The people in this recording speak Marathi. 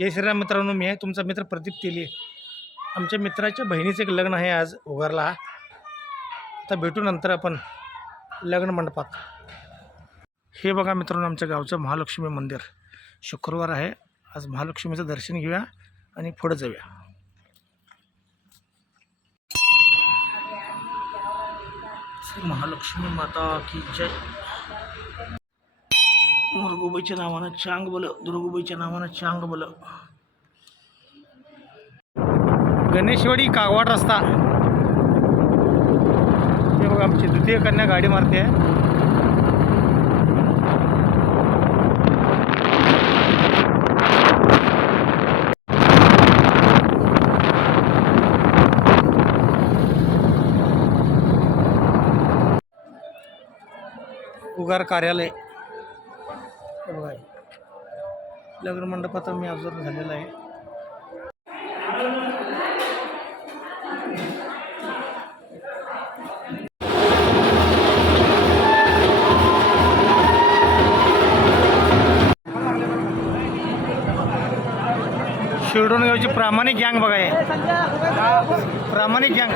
जय श्रीराम मित्रांनो, मी आहे तुमचा मित्र प्रदीप तेली। आमच्या मित्राच्या बहिणीचं एक लग्न आहे आज उगारला। आता भेटू नंतर आपण लग्न मंडपात। हे बघा मित्रांनो, आमच्या गावचं महालक्ष्मी मंदिर। शुक्रवार आहे आज, महालक्ष्मीचं दर्शन घेऊया आणि पुढे जाऊया। महालक्ष्मी माता की जय। मुरगुबाईच्या नावानं चांग बोल, दुर्गुबाईच्या नावानं चांग बोल। गणेशवाडी कागवाड रस्ता। हे बघा आमची द्वितीय कन्या गाडी मारते। उगार कार्यालय बघा, लग्न मंडपात मी हजर झालेला आहे। शिरडोन गावची प्रामाणिक गँग बघा, आहे प्रामाणिक गँग।